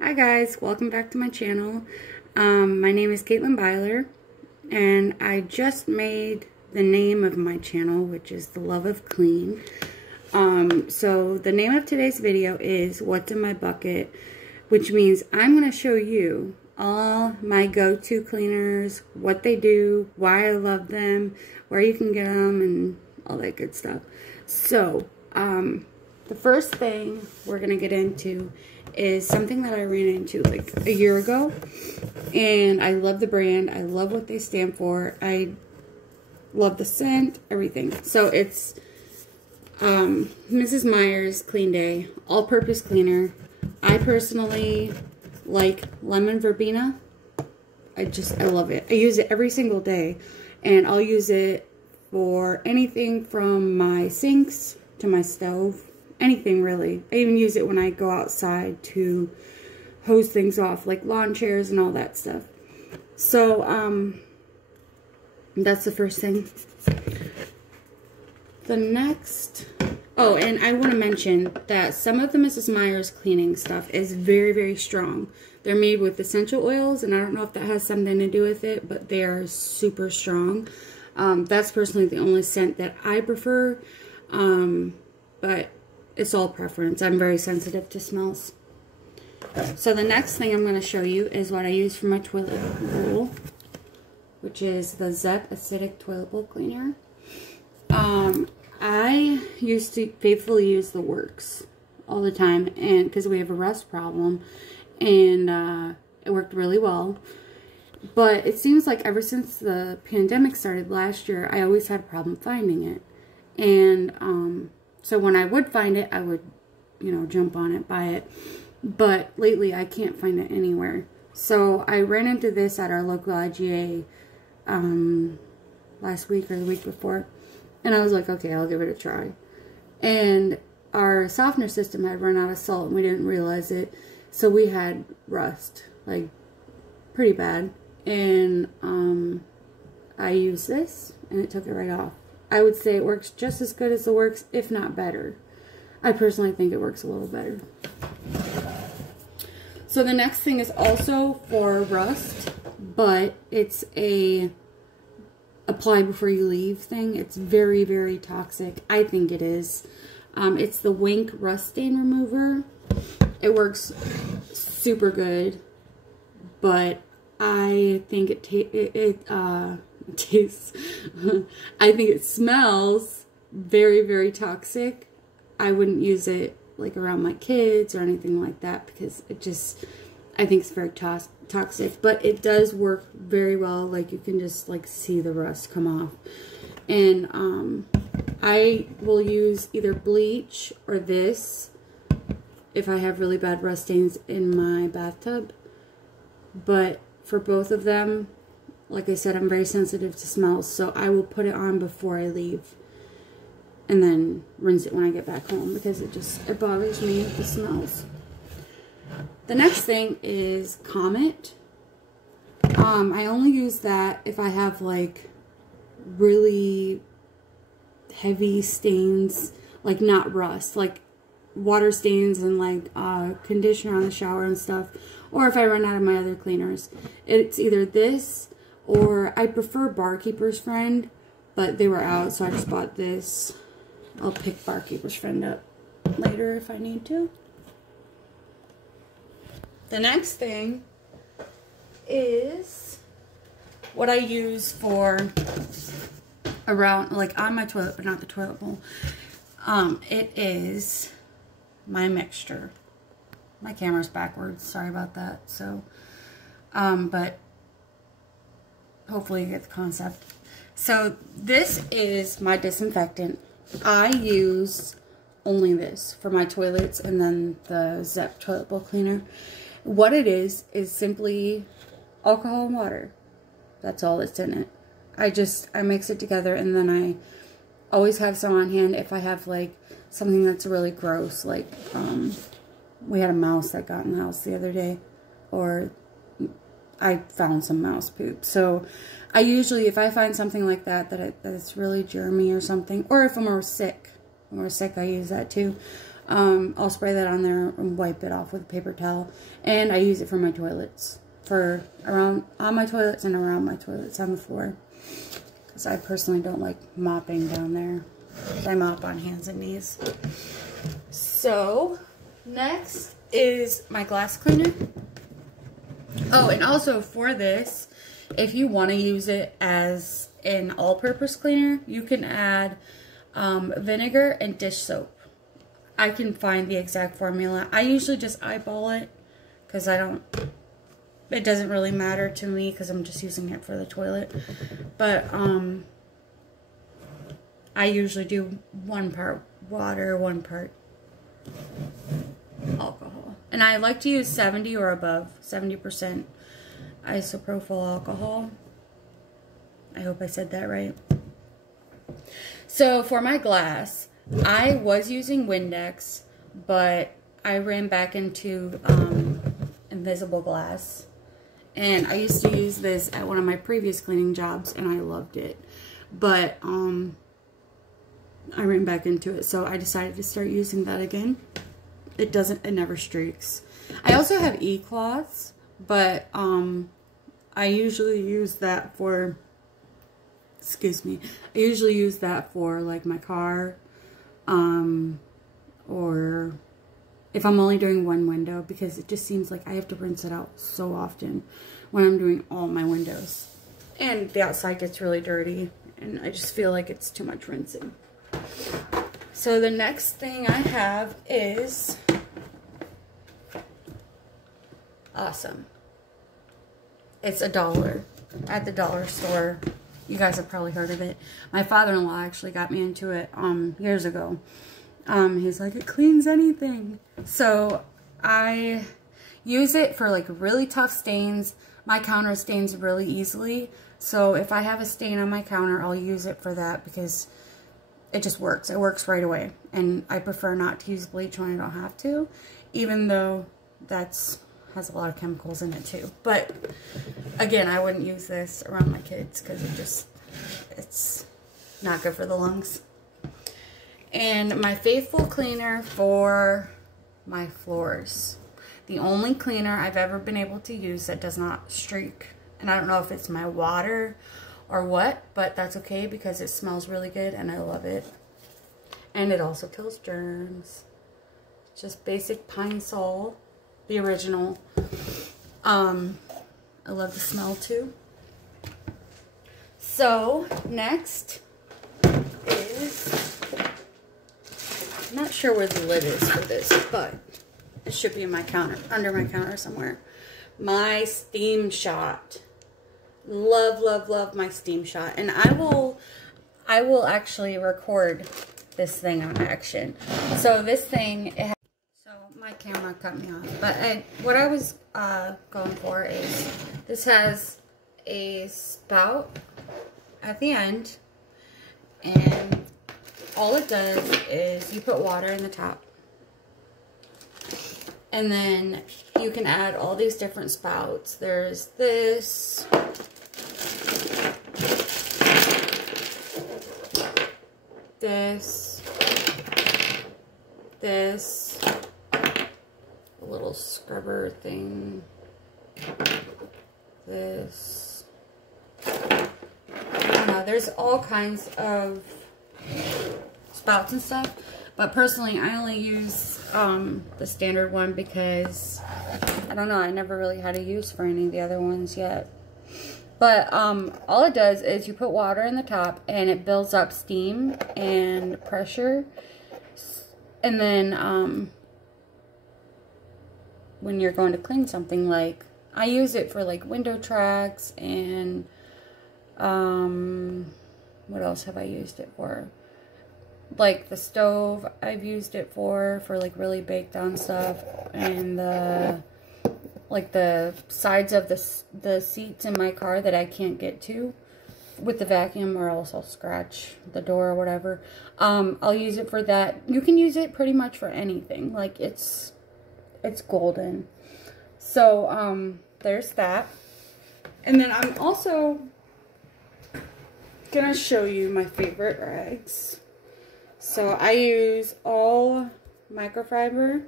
Hi guys, welcome back to my channel. My name is Caitlin Byler, and I just made the name of my channel, which is The Love of Clean. So the name of today's video is What's in My Bucket, which means I'm going to show you all my go-to cleaners, what they do, why I love them, where you can get them, and all that good stuff. So, the first thing we're going to get into is something that I ran into like a year ago, and I love the brand. I love what they stand for. I love the scent, everything. So it's Mrs. Meyer's Clean Day all-purpose cleaner. I personally like lemon verbena. I love it. I use it every single day, and I'll use it for anything from my sinks to my stove. Anything really. I even use it when I go outside to hose things off, like lawn chairs and all that stuff. So, that's the first thing. The next, oh, and I want to mention that some of the Mrs. Meyer's cleaning stuff is very, very strong. They're made with essential oils, and I don't know if that has something to do with it, but they are super strong. That's personally the only scent that I prefer, but it's all preference. I'm very sensitive to smells. So the next thing I'm going to show you is what I use for my toilet bowl, which is the Zep Acidic Toilet Bowl Cleaner. I used to faithfully use the Works all the time, and because we have a rust problem, and it worked really well. But it seems like ever since the pandemic started last year, I always had a problem finding it. And so when I would find it, I would, you know, jump on it, buy it. But lately, I can't find it anywhere. So I ran into this at our local IGA last week or the week before. And I was like, okay, I'll give it a try. And our softener system had run out of salt, and we didn't realize it. So we had rust, like, pretty bad. And I used this, and it took it right off. I would say it works just as good as the Works, if not better. I personally think it works a little better. So the next thing is also for rust, but it's a apply before you leave thing. It's very, very toxic. I think it is. It's the Wink Rust Stain Remover. It works super good, but I think tastes I think it smells very, very toxic. I wouldn't use it like around my kids or anything like that, because it just, I think it's very toxic, but it does work very well. Like, you can just like see the rust come off. And I will use either bleach or this if I have really bad rust stains in my bathtub. But for both of them, like I said, I'm very sensitive to smells, so I will put it on before I leave and then rinse it when I get back home, because it bothers me, the smells. The next thing is Comet. I only use that if I have like really heavy stains, like not rust, like water stains and like conditioner on the shower and stuff, or if I run out of my other cleaners. It's either this, or I prefer Barkeeper's Friend, but they were out, so I just bought this. I'll pick Barkeeper's Friend up later if I need to. The next thing is what I use for around, like on my toilet, but not the toilet bowl. It is my mixture. My camera's backwards, sorry about that. So, but hopefully you get the concept. So this is my disinfectant. I use only this for my toilets, and then the Zep toilet bowl cleaner. What it is simply alcohol and water. That's all that's in it. I mix it together, and then I always have some on hand if I have like something that's really gross, like we had a mouse that got in the house the other day, or I found some mouse poop. So I usually, if I find something like that, that it's really germy or something, or if I'm more sick, I use that too. I'll spray that on there and wipe it off with a paper towel. And I use it for my toilets. On my toilets and around my toilets on the floor. Because I personally don't like mopping down there. I mop on hands and knees. So, next is my glass cleaner. Oh, and also for this, if you want to use it as an all-purpose cleaner, you can add vinegar and dish soap. I can find the exact formula. I usually just eyeball it because it doesn't really matter to me because I'm just using it for the toilet. But I usually do 1 part water, 1 part alcohol. And I like to use 70 or above, 70% isopropyl alcohol. I hope I said that right. So for my glass, I was using Windex, but I ran back into Invisible Glass. And I used to use this at one of my previous cleaning jobs, and I loved it. But I ran back into it, so I decided to start using that again. It never streaks. I also have e-cloths, but I usually use that for, I usually use that for like my car, or if I'm only doing one window, because it just seems like I have to rinse it out so often when I'm doing all my windows. And the outside gets really dirty, and I just feel like it's too much rinsing. So the next thing I have is awesome. It's $1 at the dollar store. You guys have probably heard of it. My father-in-law actually got me into it years ago. He's like, it cleans anything. So I use it for like really tough stains. My counter stains really easily. So if I have a stain on my counter, I'll use it for that because it just works. It works right away. And I prefer not to use bleach when I don't have to, even though has a lot of chemicals in it too. But again, I wouldn't use this around my kids because it's not good for the lungs. And my faithful cleaner for my floors. The only cleaner I've ever been able to use that does not streak. And I don't know if it's my water or what, but that's okay because it smells really good and I love it. And it also kills germs. Just basic Pine Sol, the original. I love the smell too. So next is, I'm not sure where the lid is for this, but it should be in my counter, under my counter somewhere. My Steam Shot. Love, love, love my Steam Shot. And I will actually record this thing on action. So this thing, so my camera cut me off. But what I was going for is, this has a spout at the end. And all it does is you put water in the top. And then you can add all these different spouts. There's this. This. A little scrubber thing. This. I don't know. There's all kinds of spouts and stuff. But personally, I only use the standard one because, I don't know, I never really had a use for any of the other ones yet. But all it does is you put water in the top and it builds up steam and pressure. And then when you're going to clean something, like, I use it for like window tracks and what else have I used it for? Like the stove, I've used it for like really baked on stuff, and the sides of the seats in my car that I can't get to with the vacuum, or else I'll scratch the door or whatever. I'll use it for that. You can use it pretty much for anything. Like it's golden. So there's that. And then I'm also gonna show you my favorite rags. So I use all microfiber.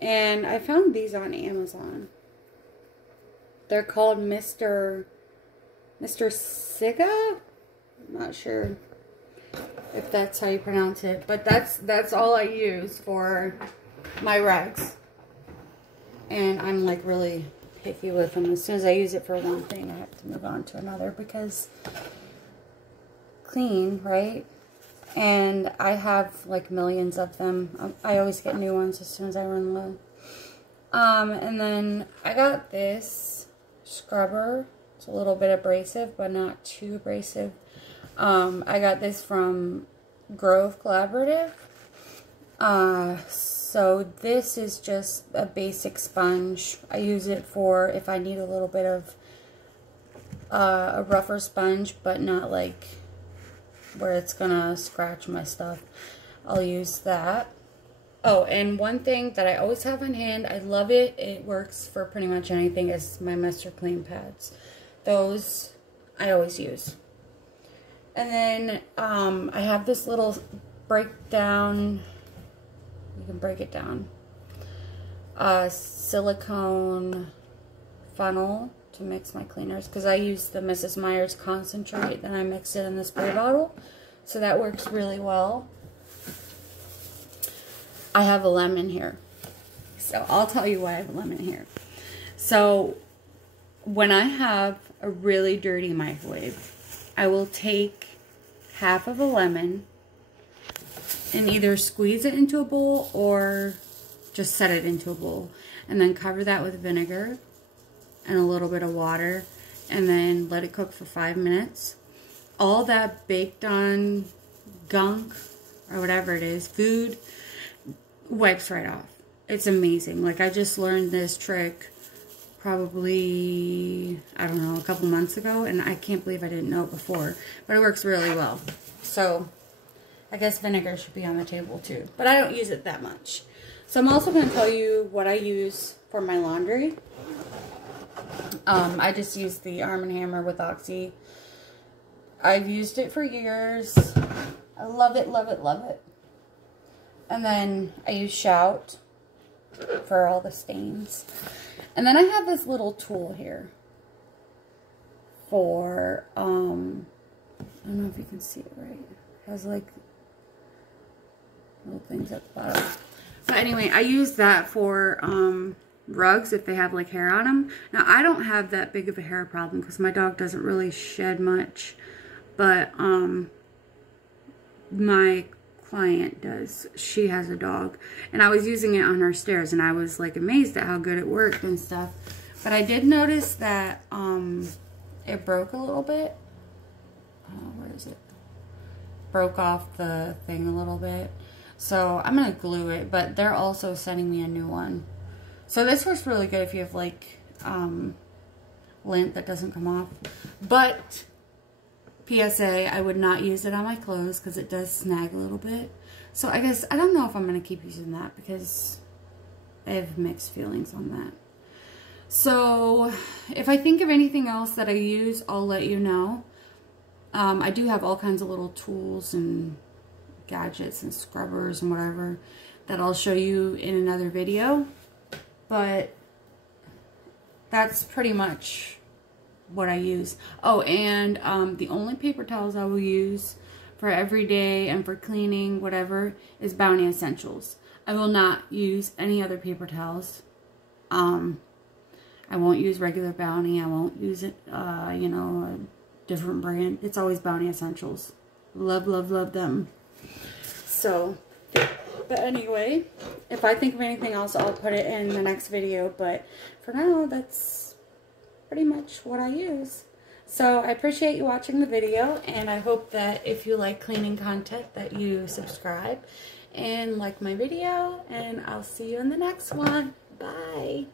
And I found these on Amazon. They're called Mr. Sigga? I'm not sure if that's how you pronounce it. But that's all I use for my rags. And I'm like really picky with them. As soon as I use it for one thing, I have to move on to another because clean, right? And I have like millions of them. I always get new ones as soon as I run low. And then I got this scrubber. It's a little bit abrasive, but not too abrasive. I got this from Grove Collaborative. So this is just a basic sponge. I use it for if I need a little bit of a rougher sponge, but not like where it's gonna scratch my stuff. I'll use that. Oh, and one thing that I always have on hand, I love it, it works for pretty much anything, is my Mr. Clean pads. Those I always use. And then I have this little breakdown, you can break it down, silicone funnel to mix my cleaners, because I use the Mrs. Meyer's concentrate, then I mix it in the spray bottle, so that works really well. I have a lemon here, so I'll tell you why I have a lemon here. So when I have a really dirty microwave, I will take half of a lemon and either squeeze it into a bowl or just set it into a bowl, and then cover that with vinegar and a little bit of water, and then let it cook for 5 minutes. All that baked on gunk or whatever it is, food, wipes right off. It's amazing. Like, I just learned this trick probably, I don't know, a couple months ago, and I can't believe I didn't know it before, but it works really well. So I guess vinegar should be on the table too, but I don't use it that much. So I'm also going to tell you what I use for my laundry. I just use the Arm & Hammer with Oxy. I've used it for years. I love it, love it, love it. And then I use Shout for all the stains. And then I have this little tool here for, I don't know if you can see it right. It has like little things at the bottom. But anyway, I use that for rugs if they have like hair on them. Now, I don't have that big of a hair problem because my dog doesn't really shed much. But my client does. She has a dog. And I was using it on her stairs, and I was like amazed at how good it worked and stuff. But I did notice that it broke a little bit. Where is it? Broke off the thing a little bit. So I'm going to glue it, but they're also sending me a new one. So this works really good if you have like lint that doesn't come off. But PSA, I would not use it on my clothes because it does snag a little bit. So I guess, I don't know if I'm going to keep using that because I have mixed feelings on that. So if I think of anything else that I use, I'll let you know. I do have all kinds of little tools and gadgets and scrubbers and whatever that I'll show you in another video. But that's pretty much what I use. Oh, and the only paper towels I will use for every day and for cleaning, whatever, is Bounty Essentials. I will not use any other paper towels. I won't use regular Bounty. I won't use it, you know, a different brand. It's always Bounty Essentials. Love, love, love them. So, but anyway, if I think of anything else, I'll put it in the next video. But for now, that's pretty much what I use. So I appreciate you watching the video, and I hope that if you like cleaning content that you subscribe and like my video, and I'll see you in the next one. Bye.